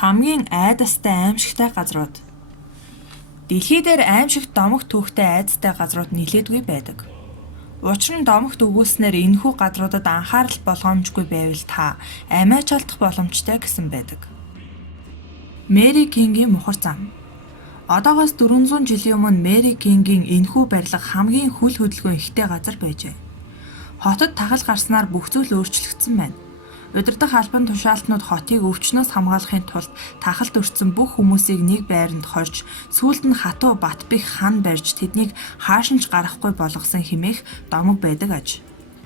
Хамгийн айдастай аимшигтай газрууд. Дэлхий дээр аимшигт домогт түүхтэй айдастай газрууд нилээдгүй байдаг. Учир нь домогт өгүүлснээр энэхүү газруудад анхаарал болгоомжгүй байвал та амиа чалдах боломжтой гэсэн байдаг. Мэри Кингийн мухар зам. Одоогоос 400 жилийн өмнө Мэри Кингийн энэхүү барилга хамгийн хүл хөдөлгөөн ихтэй газар байжээ. Хотод тахал гарснаар бүх зүйл өөрчлөгдсөн байна. Удирдах албан тушаалтнууд хотыг өвчнөөс хамгаалахын тулд тахалд өртсөн бүх хүмүүсийг нэг байранд хорж, сүүлд нь хатуу Батбих хан барьж тэднийг хаашинч гарахгүй болгосон хэмээх домог байдаг аж.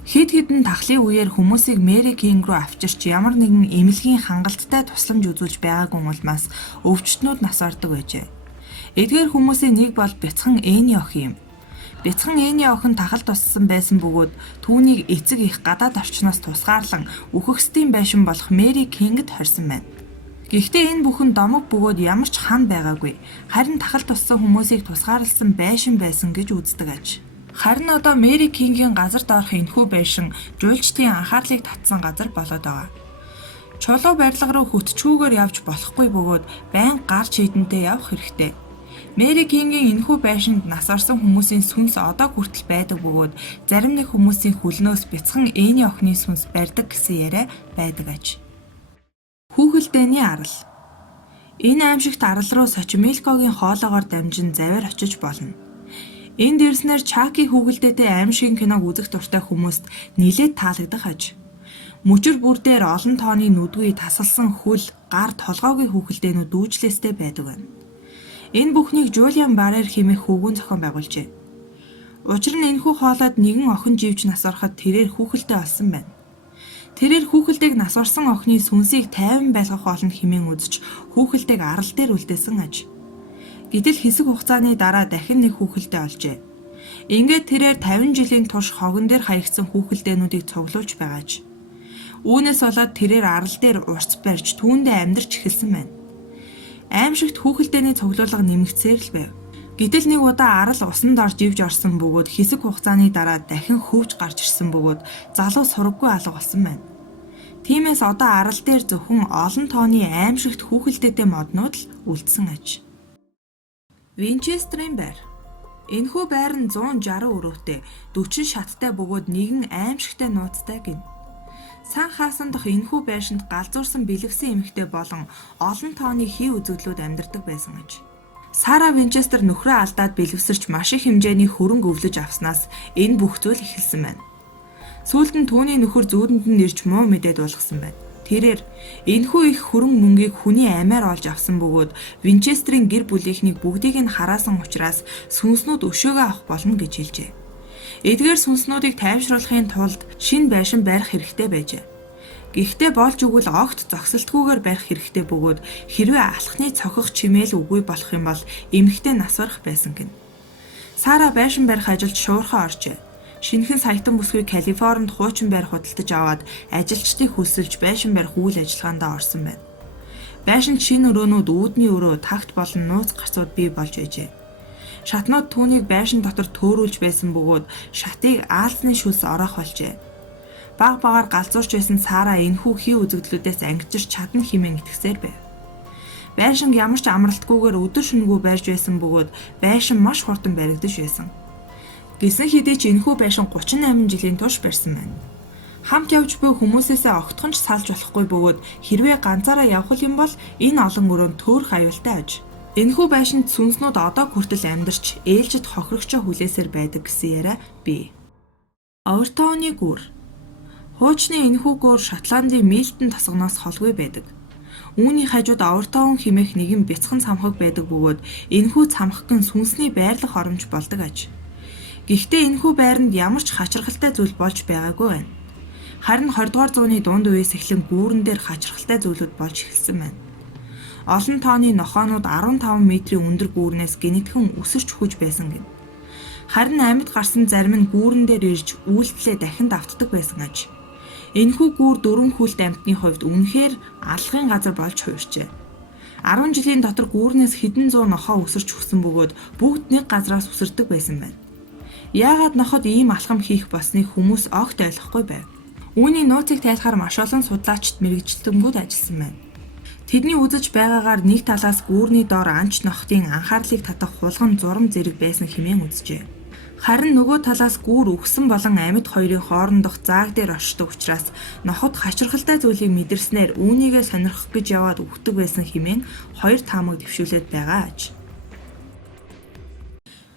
Хэд хэдэн тахлын үеэр хүмүүсийг Мэри Кинг руу авчирч ямар нэгэн эмнэлгийн хангалттай тусламж үзүүлж байгаагүй улмаас өвчтнүүд нас ордог байжээ. Эдгээр хүмүүсийн нэг бол бяцхан Эни охин юм. Бяцхан Эни охин тахал туссан байсан бөгөөд түүнийг эцэг их гадаад орчноос тусгаарлан үхэгсдийн байшин болох Мэри Кингэд хорьсон байна. Гэхдээ энэ бүхэн домог бөгөөд ямар ч хан байгаагүй. Харин тахал туссан хүмүүсийг тусгаарласан байшин байсан гэж үздэг аж. Харин одоо Мэри Кингийн газар доорх энэхүү байшин жуулчдын анхаарлыг татсан газар болоод байгаа. Чулуу барилга руу хөтчгүүгээр явж болохгүй бөгөөд байн гарч хийдэнтэй явах хэрэгтэй. Мэри Кингийн энэхүү байшинд нас орсон хүмүүсийн сүнс одоо хүртэл байдаг бөгөөд зарим нэг хүмүүсийн хөлнөөс бяцхан Эни охины сүнс барьдаг гэсэн яриа байдаг аж. Хүүхэлдэйний арал. Энэ аимшигт арал руу Сочимилкогийн хоолоогоор дамжин завиар очиж болно. Энд ирснээр Чаки хүүхэлдээтэй аимшигын киног үзэх дуртай хүмүүст нилээд таалагдах аж. Мөчир бүр дээр олон тооны нүдгүй тасалсан хөл, гар толгойн хүүхэлдээнүүд дүүжлээстэй байдаг байна. Энэ бүхнийг Жулиан Барер хэмээх хөвгүүн зохион байгуулжээ. Учир нь энэхүү хоолойд нэгэн охин живж нас ороход тэрээр хүүхэлдэй олсон байна. Тэрээр хүүхэлдэйг нас орсон охины сүнсийг тайван байлгах болно хэмээн үзэж хүүхэлдэйг арал дээр үлдээсэн аж. Гэтэл хэсэг хугацааны дараа дахин нэг хүүхэлдэй олжээ. Ингээд тэрээр 50 жилийн турш хогон дээр хаягдсан хүүхэлдэйнүүдийг цуглуулж байгааж. Үүнээс болоод тэрээр арал дээр урц барьж түүндээ амьдарч эхэлсэн байна. Аимшигт хүүхэлдэйний цуглуулга нэмэгцээр л байв. Гэтэл нэг удаа арал усанд орж ивж орсон бөгөөд хэсэг хугацааны дараа дахин хөвж гарч ирсэн бөгөөд залуу сураггүй алга болсон байна. Тиймээс одоо арал дээр зөвхөн олон тооны аимшигт хүүхэлдэйтэй моднууд л үлдсэн аж. Винчестерийн байр. Энэхүү байр нь 160 өрөөтэй, 40 шаттай бөгөөд нэгэн аимшигтай нууцтай гин. Сан хаасан дахь энэхүү байшинд галзуурсан бэлэвсэн эмэгтэй болон олон тооны хий үзэгдлүүд амьдардаг байсан аж. Сара Винчестер нөхрөө алдаад бэлэвсэрч маш их хэмжээний хөрөнгө өвлөж авснаас энэ бүх зүйл эхэлсэн байна. Сүүлд нь түүний нөхөр зүүдэнд нь ирж муу мэдээд болгосон байна. Тэрээр энэхүү их хөрөнгө мөнгийг хүний амиар олж авсан бөгөөд Винчестерийн гэр бүлийнхнийг бүгдийг нь хараасан учраас сүнснүүд өшөөгөө авах болно гэж хэлжээ. Эдгээр сүнснүүдийг тайвшруулахын тулд шинэ байшин барих хэрэгтэй байжээ. Гэхдээ болж өгвөл огт зогсолтгүйгээр барих хэрэгтэй бөгөөд хэрвээ алхны цохих чимээл үгүй болох юм бол эмэгтэй нас барах байсан гин. Сара байшин барих ажилд шуурхаа оржээ. Шинэхэн саятан бүсгүй Калифорнид хуучин байр худалдаж аваад ажилчдыг хүсэлж байшин барих үйл ажиллагаанд орсон байна. Байшинд шинэ өрөөнүүд, үүдний өрөө, тагт болон нууц гарцууд бий болж байжээ. Шатнууд түүнийг байшин дотор төөрүүлж байсан бөгөөд шатыг аалзны шүлс ороох болжээ. Баг багаар галзуурч байсан Сара энэхүү хий үзэгдлүүдээс ангижирч чадна хэмээн итгэсээр байв. Байшинг ямар ч амралтгүйгээр өдөр шөнөгүй барьж байсан бөгөөд байшин маш хурдан баригдаж байсан. Гэсэн хэдий ч энэхүү байшин 38 жилийн турш барьсан байна. Хамт явж буй хүмүүсээсээ огтхон ч салж болохгүй бөгөөд хэрвээ ганцаараа явах юм бол энэ олон өрөөнд төөрөх аюултай аж. Энэхүү байшинд сүнснүүд одоо хүртэл амьдарч ээлжид хохирогчоо хүлээсээр байдаг гэсэн яриа бий. Овертооны гүр. Хуучны энэхүү гүр Шотландын Милтон тосгоноос холгүй байдаг. Үүний хажууд Овертоун хэмээх нэгэн бяцхан цамхаг байдаг бөгөөд энэхүү цамхаг нь сүнсний байрлах оромж болдог аж. Гэхдээ энэхүү байранд ямар ч хачирхалтай зүйл болж байгаагүй байна. Харин 20 дугаар зууны дунд үеэс эхлэн гүүрэн дээр хачирхалтай зүйлүүд болж эхэлсэн байна. Олон тооны нохоонууд 15 метрийн өндөр гүүрнээс гинэтхэн өсөрч хүж байсан гин. Харин амьд гарсан зарим нь гүүрэн дээр ирж үйлдэлээ дахин давтдаг байсан аж. Энэхүү гүүр 4 хүлт амьтны хувьд үнэхээр алгын газар болж хуурчээ. 10 жилийн дотор гүүрнээс хэдэн зуун нохоо өсөрч хүссэн бөгөөд бүгд нэг газраас өсөрдөг байсан байна. Яагаад ноход ийм алхам хийх болсныг хүмүүс огт ойлгохгүй байв. Үүний нууцыг тайлахаар маш олон судлаачид мэрэгчлэнгүүд ажилласан байна. Тэдний үзэж байгаагаар нэг талаас гүүрний доор анч нохтын анхаарлыг татах хулгам зурам зэрэг байсан хэмээн үзжээ. Харин нөгөө талаас гүүр үхсэн болон амьд хоёрын хоорондох зааг дээр оршдог учраас нохот хачирхалтай зүйлийг мэдэрснээр үүнийгээ сонирхох гэж яваад үхдэг байсан хэмээн хоёр таамаг дэвшүүлээд байгаа аж.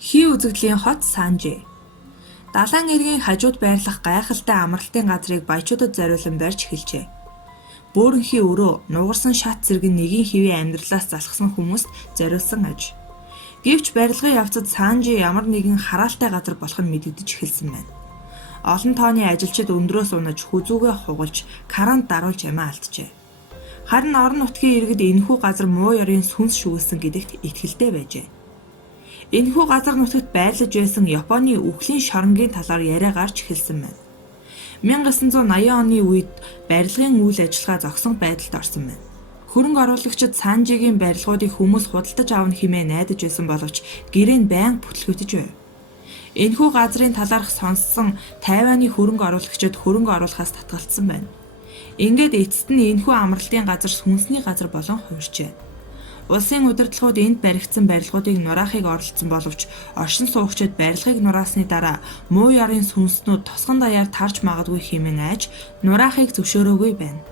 Хий үзэгдлийн хот Санжи. Далайн эргийн хажууд байрлах гайхалтай амралтын газрыг баячуудад зориулан барьж эхэлжээ. Бөөрөнхий өрөө, нугарсан шат зэрэг нэгийн хэвийн амьдралаас залхсан хүмүүст зориулсан аж. Гэвч барилгын явцад Санжи ямар нэгэн хараалтай газар болох нь мэдэгдэж эхэлсэн байна. Олон тооны ажилчид өндрөөс унаж хүзүүгээ хугалж, карант даруулж ямаа алджээ. Харин орон нутгийн иргэд энэхүү газар муу ёрын сүнс шүглсэн гэдэгт итгэлтэй байжээ. Энэхүү газар нутагт байрлаж байсан Японы үхлийн шоронгийн талаар яриа гарч эхэлсэн байна. 1980 оны үед барилгын үйл ажиллагаа зогсон байдалд орсон байна. Хөрөнгө оруулагчид Санжигийн барилгуудыг хүмүүс худалдаж авах хэмээн найдаж байсан боловч гэрээ нь байнга бүтлгүйтэж байв. Энэхүү газрын талаарх сонссон Тайваны хөрөнгө оруулагчид хөрөнгө оруулахаас татгалцсан байна. Ингээд эцэст нь энэхүү амралтын газар сүнсний газар болон хувирчээ. Улсын удирдлагууд энд баригдсан барилгуудыг нураахыг оролдсон боловч оршин суугчид барилгыг нураасны дараа муу ёрын сүнснүүд тосгон даяар тарж магадгүй хэмээн айж нураахыг зөвшөөрөөгүй байна.